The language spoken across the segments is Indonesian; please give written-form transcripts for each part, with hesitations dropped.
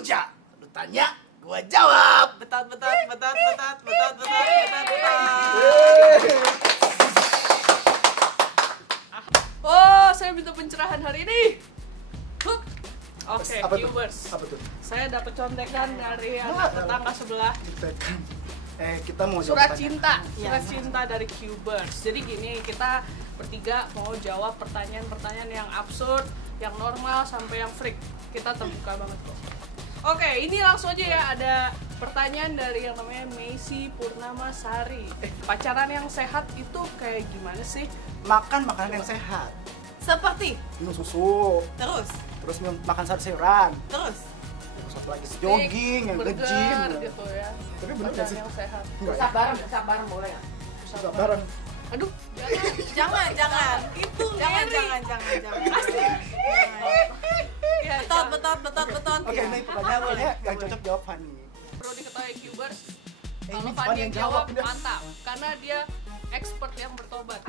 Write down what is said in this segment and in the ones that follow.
Puja. Lu tanya, gua jawab. Betat. Oh, saya minta pencerahan hari ini. Oke, Apa tuh? Cubers. Apa tuh? Saya dapat contekan dari anak tetangga sebelah. Contekan. Kita mau jawab Surat pertanyaan. cinta, surat cinta dari Cubers. Jadi gini, kita bertiga mau jawab pertanyaan-pertanyaan yang absurd, yang normal sampai yang freak. Kita terbuka banget kok. Oke, ini langsung aja ya, ada pertanyaan dari yang namanya Messi Purnamasari. Pacaran yang sehat itu kayak gimana sih? Makan makanan yang sehat. Seperti Minum susu, terus makan sayur-sayuran. terus Terus apa lagi? Jogging, yang burger, nge-gym. gitu ya. Tapi bener gak Pacaran sih? yang sehat. Enggak ya? pusat bareng boleh nggak? Pusat bareng. Aduh, Jangan. Itu jangan. ya, Betot. Oke, ini pertanyaannya yang cocok jawab Fanny. perlu diketahui Cubers, Ini kalau Fanny Fanny yang yang jawab jawab udah. mantap, karena dia expert yang bertobat.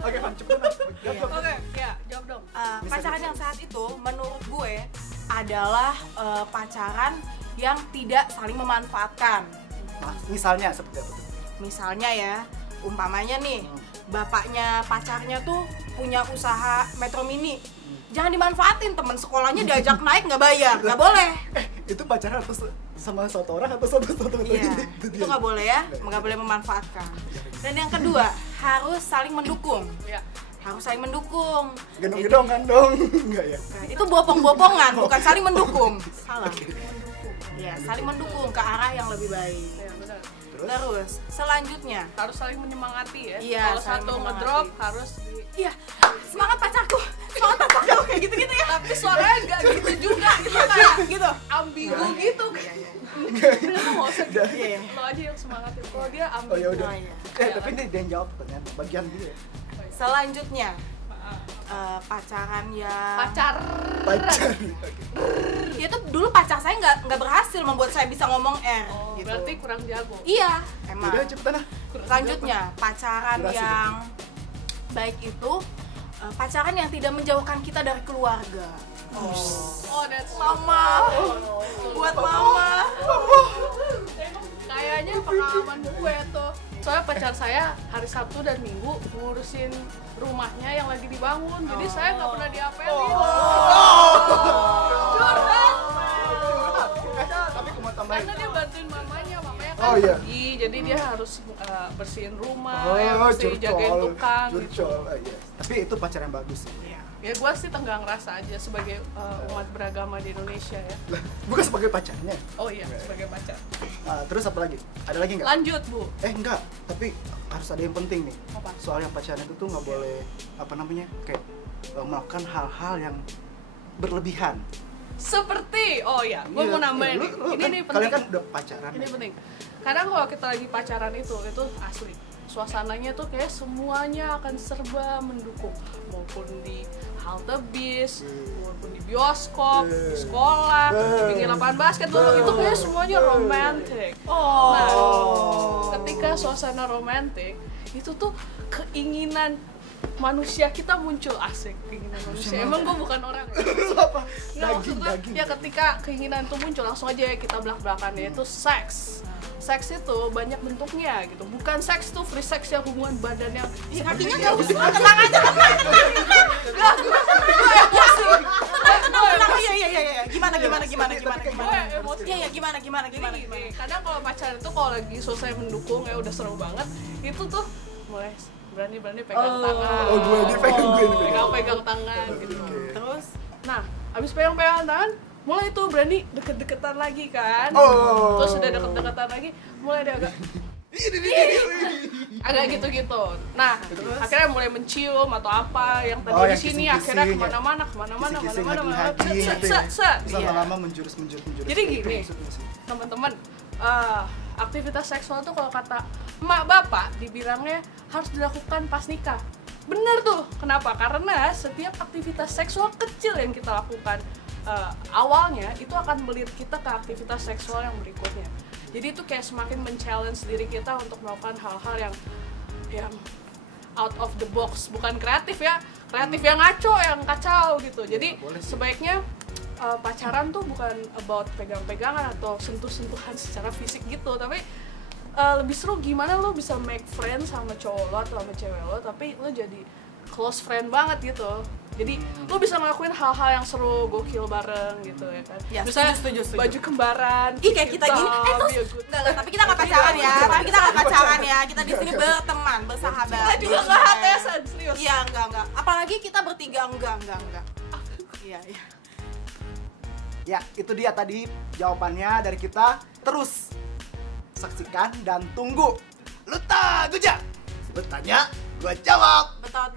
Oke, Fanny cepetan. Jawab. Oke, ya jawab dong. Pacaran yang sehat itu menurut gue adalah pacaran yang tidak saling memanfaatkan. Nah, misalnya seperti apa tuh? Misalnya ya, umpamanya nih, bapaknya pacarnya tuh punya usaha Metro Mini. Jangan dimanfaatin, teman sekolahnya diajak naik nggak bayar, nggak boleh. Itu pacaran atau sama satu orang atau satu Iya, itu itu nggak boleh ya, nggak boleh memanfaatkan. Dan yang kedua, harus saling mendukung. Ya. Harus saling mendukung. Gendong-gendongan dong. Enggak ya? Nah, itu bopong-bopongan, bukan saling mendukung. Salah. Ya, saling mendukung ke arah yang lebih baik. Ya, benar. Terus, selanjutnya, Harus saling menyemangati ya. Iya, Kalau saling satu menyemangati. ngedrop harus iya, semangat pacarku, kayak gitu-gitu ya. tapi suaranya nggak gitu juga gitu kayak gitu ambigu gitu. Kenapa nggak usah gitu? Iya. Lo aja yang semangatin. Kalau dia ambigu. Oh ya udah. Oh, iya. Tapi ini dia yang jawab pertanyaan bagian dia. Selanjutnya, pacaran yang Pacar. Pacar. ya itu dulu pacar saya nggak berhasil membuat saya bisa ngomong R Oh, gitu. berarti kurang jago. Iya, emang. Udah cepetan ah. Selanjutnya, pacaran Durasi. yang baik itu pacaran yang tidak menjauhkan kita dari keluarga. Oh, that's Mama, buat mama. kayaknya pengalaman gue tuh. Soalnya pacar saya hari Sabtu dan Minggu ngurusin rumahnya yang lagi dibangun, jadi saya nggak pernah diapelin. Curhat. Tapi aku mau tambahin. Karena dia bantuin mamanya kan Oh, iya. pergi, jadi dia harus bersihin rumah, Oh, mesti jagain tukang gitu. curcol. Iya. Tapi itu pacar yang bagus sih. Ya gue sih tenggang rasa aja sebagai umat beragama di Indonesia ya. Lah, bukan sebagai pacarnya. Oh iya, sebagai pacar. Terus apa lagi? Ada lagi nggak? Lanjut Bu. Enggak, tapi harus ada yang penting nih. Apa? Soal yang pacaran itu tuh nggak boleh kayak melakukan hal-hal yang berlebihan. Seperti, oh ya, gue Iya, mau nambahin lu- nih. lu Ini kan- nih Kalian penting. kan udah pacaran. Ini penting. Kadang kalau kita lagi pacaran itu asli. Suasananya tuh kayak semuanya akan serba mendukung, maupun di halte bis, maupun di bioskop, di sekolah, di pinggir lapangan basket dulu itu kayak semuanya romantis. Nah, ketika suasana romantis itu tuh keinginan manusia kita muncul asik keinginan manusia. Emang gue bukan orang. Apa? Nggak, maksud gue, Daging. ya ketika keinginan itu muncul langsung aja kita belak-belakan yaitu seks. Seks itu banyak bentuknya gitu. Bukan seks tuh free sex yang hubungan badan yang Kakinya nggak usah, tenang aja. Tenang. Iya. Gimana? emosi. Iya, gimana? Jadi gini, kadang kalau pacaran itu kalau lagi selesai mendukung ya udah seru banget, itu tuh mulai berani pegang tangan. Oh, gue dipegang. Pegang tangan gitu. Terus, Nah, abis pegang tangan, mulai tuh berani deket-deketan lagi kan. Oh. Terus udah deket-deketan lagi, mulai dia agak gitu-gitu. Nah, akhirnya mulai mencium atau apa yang tadi Oh, di yang sini kissing-kissing akhirnya ya. kemana-mana, Kissing-kissing, set. gitu ya. Terus Iya. lama-lama menjurus. Jadi gini, teman-teman, aktivitas seksual tuh kalau kata emak bapak dibilangnya harus dilakukan pas nikah. Bener tuh, kenapa? Karena setiap aktivitas seksual kecil yang kita lakukan awalnya itu akan melihat kita ke aktivitas seksual yang berikutnya. Jadi itu kayak semakin men-challenge diri kita untuk melakukan hal-hal yang out of the box, bukan kreatif ya, kreatif yang ngaco, yang kacau gitu. Jadi boleh sih. sebaiknya pacaran tuh bukan about pegang-pegangan atau sentuh-sentuhan secara fisik gitu, tapi lebih seru gimana lo bisa make friend sama cowok lo atau sama cewek lo, tapi lo jadi close friend banget gitu. Jadi lo bisa ngelakuin hal-hal yang seru, gokil bareng gitu ya kan. Ya, Misalnya setuju. baju kembaran. Ih kayak kita gini, terus enggak, tapi kita nggak pacaran ya, tapi kita nggak pacaran ya, kita di sini berteman, bersahabat. Kita juga nggak HTS-an, serius. Iya, enggak. Apalagi kita bertiga enggak. Iya. Ya, itu dia tadi jawabannya dari kita. Terus saksikan dan tunggu. Luta Guja. Bertanya, gua jawab. Betul.